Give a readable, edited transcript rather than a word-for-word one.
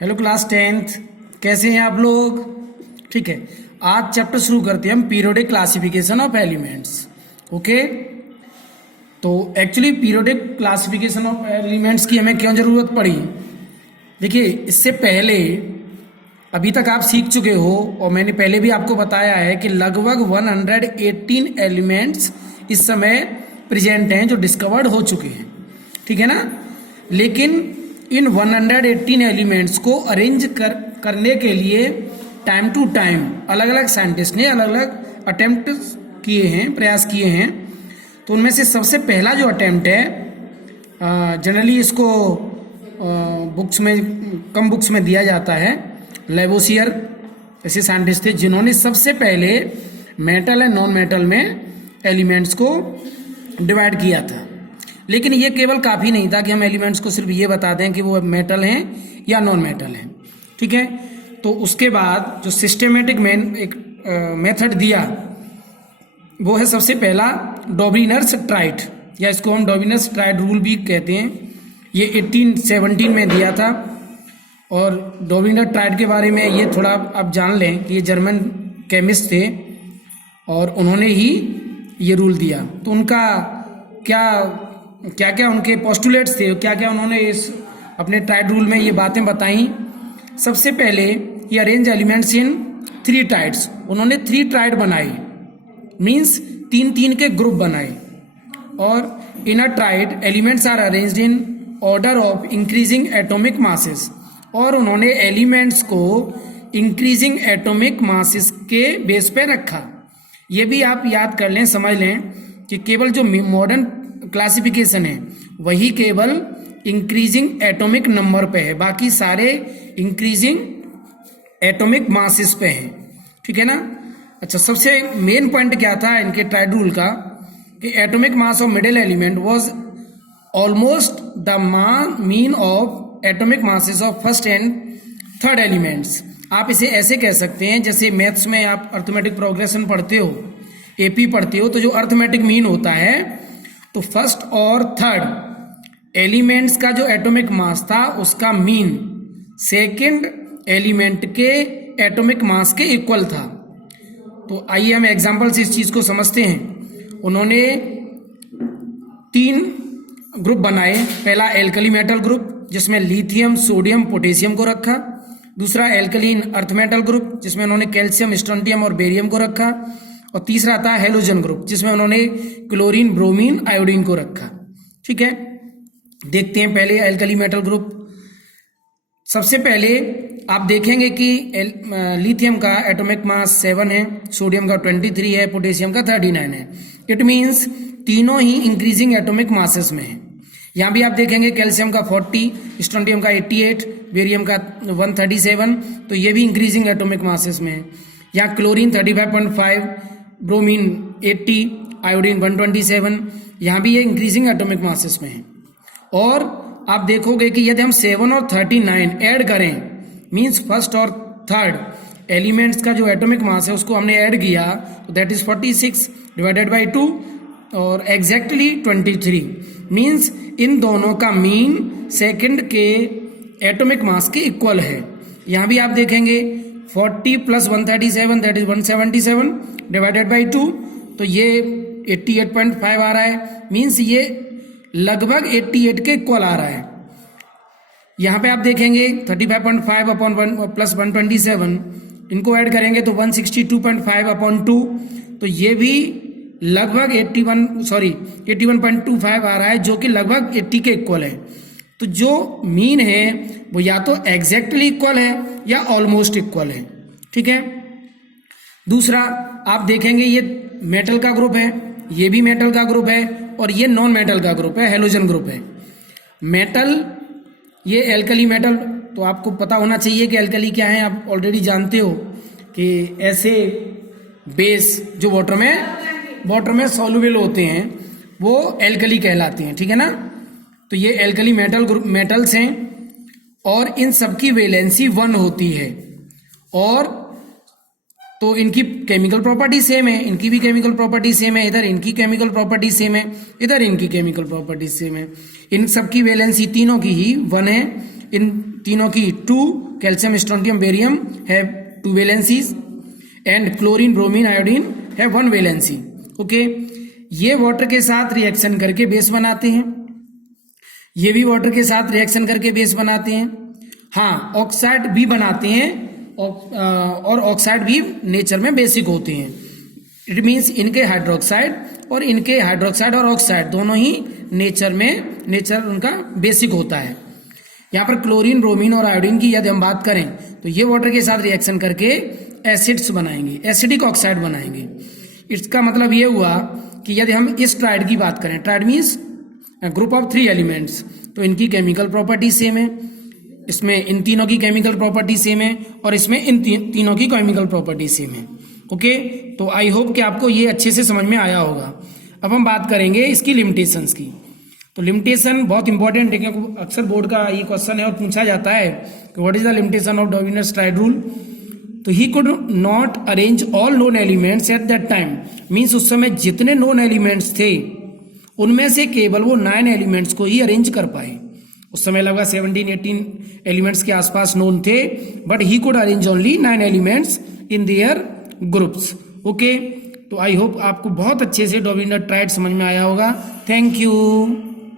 Hello class 10th, कैसे हैं आप लोग। ठीक है, आज चैप्टर शुरू करते हैं हम periodic classification of elements. Okay, तो actually periodic classification of elements की हमें क्यों ज़रूरत पड़ी। देखिए, इससे पहले अभी तक आप सीख चुके हो और मैंने पहले भी आपको बताया है कि लगभग 118 एलिमेंट्स इस समय प्रेजेंट हैं जो डिस्कवर्ड हो चुके हैं। ठीक है ना, लेकिन इन 118 एलिमेंट्स को अरेंज करने के लिए टाइम टू टाइम अलग अलग साइंटिस्ट ने अलग अलग अटेम्प्ट किए हैं, प्रयास किए हैं। तो उनमें से सबसे पहला जो अटेम्प्ट है, जनरली इसको बुक्स में कम बुक्स में दिया जाता है, लेवोसियर ऐसे साइंटिस्ट थे जिन्होंने सबसे पहले मेटल एंड नॉन मेटल में एलिमेंट्स को डिवाइड किया था। लेकिन ये केवल काफ़ी नहीं था कि हम एलिमेंट्स को सिर्फ ये बता दें कि वो मेटल हैं या नॉन मेटल हैं। ठीक है, तो उसके बाद जो सिस्टेमेटिक एक मेथड दिया वो है सबसे पहला डॉबिनर्स ट्राइड, या इसको हम डॉबिनर्स ट्राइड रूल भी कहते हैं। ये 1817 में दिया था। और डॉबिनर ट्राइड के बारे में ये थोड़ा आप जान लें कि ये जर्मन केमिस्ट थे और उन्होंने ही ये रूल दिया। तो उनका क्या क्या उनके पोस्टुलेट्स थे, क्या क्या उन्होंने इस अपने ट्राइड रूल में ये बातें बताई। सबसे पहले ये अरेंज एलिमेंट्स इन 3 ट्राइड्स, उन्होंने 3 ट्राइड बनाई, मीन्स 3-3 के ग्रुप बनाए। और in a triad elements are arranged in order of increasing atomic masses, और उन्होंने एलिमेंट्स को इंक्रीजिंग एटॉमिक मासेस के बेस पे रखा। ये भी आप याद कर लें, समझ लें कि केवल जो मॉडर्न क्लासिफिकेशन है वही केवल इंक्रीजिंग एटॉमिक नंबर पे है, बाकी सारे इंक्रीजिंग एटॉमिक मासेस पे हैं। ठीक है ना। अच्छा, सबसे मेन पॉइंट क्या था इनके ट्राइड रूल का कि atomic mass of middle element was almost the mean of atomic masses of first and third elements. आप इसे ऐसे कह सकते हैं जैसे मैथ्स में आप अर्थमेटिक प्रोग्रेशन पढ़ते हो, एपी पढ़ते हो, तो जो अर्थमेटिक मीन होता है तो फर्स्ट और थर्ड एलिमेंट्स का जो एटॉमिक मास था उसका मीन सेकंड एलिमेंट के एटॉमिक मास के इक्वल था। तो आइए हम एग्जांपल से इस चीज को समझते हैं। उन्होंने 3 ग्रुप बनाए। पहला एल्कली मेटल ग्रुप जिसमें लिथियम, सोडियम, पोटेशियम को रखा। दूसरा एल्कलीन अर्थ मेटल ग्रुप जिसमें उन्होंने कैल्शियम, स्ट्रोंटियम और बेरियम को रखा। और तीसरा था हेलोजन ग्रुप जिसमें उन्होंने क्लोरीन, ब्रोमीन, आयोडीन को रखा। ठीक है, देखते हैं पहले एल्कली मेटल ग्रुप। सबसे पहले आप देखेंगे कि लिथियम का एटॉमिक मास 7 है, सोडियम का 23 है, पोटेशियम का 39 है। इट मीन्स तीनों ही इंक्रीजिंग एटॉमिक मासेस में है। यहाँ भी आप देखेंगे कैल्शियम का 40, स्ट्रोंटियम का 88, बेरियम का 137, तो ये भी इंक्रीजिंग एटॉमिक मासेस में है। यहाँ क्लोरीन 35.5, ब्रोमीन 80, आयोडीन 127, यहाँ भी ये इंक्रीजिंग एटॉमिक मासेस में है। और आप देखोगे कि यदि हम 7 और 39 ऐड करें, मीन्स फर्स्ट और थर्ड एलिमेंट्स का जो एटॉमिक मास है उसको हमने ऐड किया, तो दैट इज 46 डिवाइडेड बाई 2 और एग्जैक्टली 23, मीन्स इन दोनों का मीन सेकंड के एटॉमिक मास के इक्वल है। यहाँ भी आप देखेंगे 40 + 137 दैट इज 177 डिवाइडेड बाई 2, तो ये 88.5 आ रहा है, मीन्स ये लगभग 88 के इक्वल आ रहा है। यहाँ पे आप देखेंगे 35.5 अपॉन 1 + 127, इनको ऐड करेंगे तो 162.5 अपॉन 2, तो ये भी लगभग 81.25 आ रहा है, जो कि लगभग 80 के इक्वल है। तो जो मीन है वो या तो एग्जैक्टली इक्वल है या ऑलमोस्ट इक्वल है। ठीक है। दूसरा आप देखेंगे ये मेटल का ग्रुप है, ये भी मेटल का ग्रुप है, और ये नॉन मेटल का ग्रुप है, हेलोजन ग्रुप है। मेटल ये एल्कली मेटल, तो आपको पता होना चाहिए कि एल्कली क्या है, आप ऑलरेडी जानते हो कि ऐसे बेस जो वाटर में सॉल्युबल होते हैं वो एल्कली कहलाते हैं। ठीक है ना। तो ये एल्कली मेटल ग्रुप मेटल्स हैं और इन सबकी वैलेंसी 1 होती है, और तो इनकी केमिकल प्रॉपर्टी सेम है, इनकी भी केमिकल प्रॉपर्टी सेम है, इधर इनकी केमिकल प्रॉपर्टी सेम है, इधर इनकी केमिकल प्रॉपर्टी सेम है। इन सबकी वैलेंसी तीनों की ही 1 है, इन तीनों की 2 calcium, strontium, barium have 2 valencies and chlorine, bromine, iodine have 1 valency. Okay, ये वाटर के साथ रिएक्शन करके बेस बनाते हैं, ये भी वाटर के साथ रिएक्शन करके बेस बनाते हैं। हाँ, ऑक्साइड भी बनाते हैं और ऑक्साइड भी नेचर में बेसिक होते हैं। इट मीन्स इनके हाइड्रोक्साइड और ऑक्साइड दोनों ही नेचर उनका बेसिक होता है। यहाँ पर क्लोरीन, ब्रोमीन और आयोडीन की यदि हम बात करें तो ये वाटर के साथ रिएक्शन करके एसिड्स बनाएंगे, एसिडिक ऑक्साइड बनाएंगे। इसका मतलब ये हुआ कि यदि हम इस ट्राइड की बात करें, tried means group of 3 elements, तो इनकी केमिकल प्रॉपर्टी सेम है, इसमें इन तीनों की केमिकल प्रॉपर्टी सेम है और इसमें इन तीनों की केमिकल प्रॉपर्टी सेम है। ओके, तो आई होप कि आपको ये अच्छे से समझ में आया होगा। अब हम बात करेंगे इसकी लिमिटेशंस की। तो लिमिटेशन बहुत इंपॉर्टेंट है, क्योंकि अक्सर बोर्ड का ये क्वेश्चन है और पूछा जाता है कि what is the limitation of Dobereiner's triad rule. तो he could not arrange all known elements at that time, means उस समय जितने नोन एलिमेंट्स थे उनमें से केवल वो 9 एलिमेंट्स को ही अरेंज कर पाए। उस समय लगभग 17-18 एलिमेंट्स के आसपास नोन थे, but he could arrange only 9 elements in their groups. Okay, तो आई होप आपको बहुत अच्छे से डॉर्विन ट्राइड समझ में आया होगा। Thank you.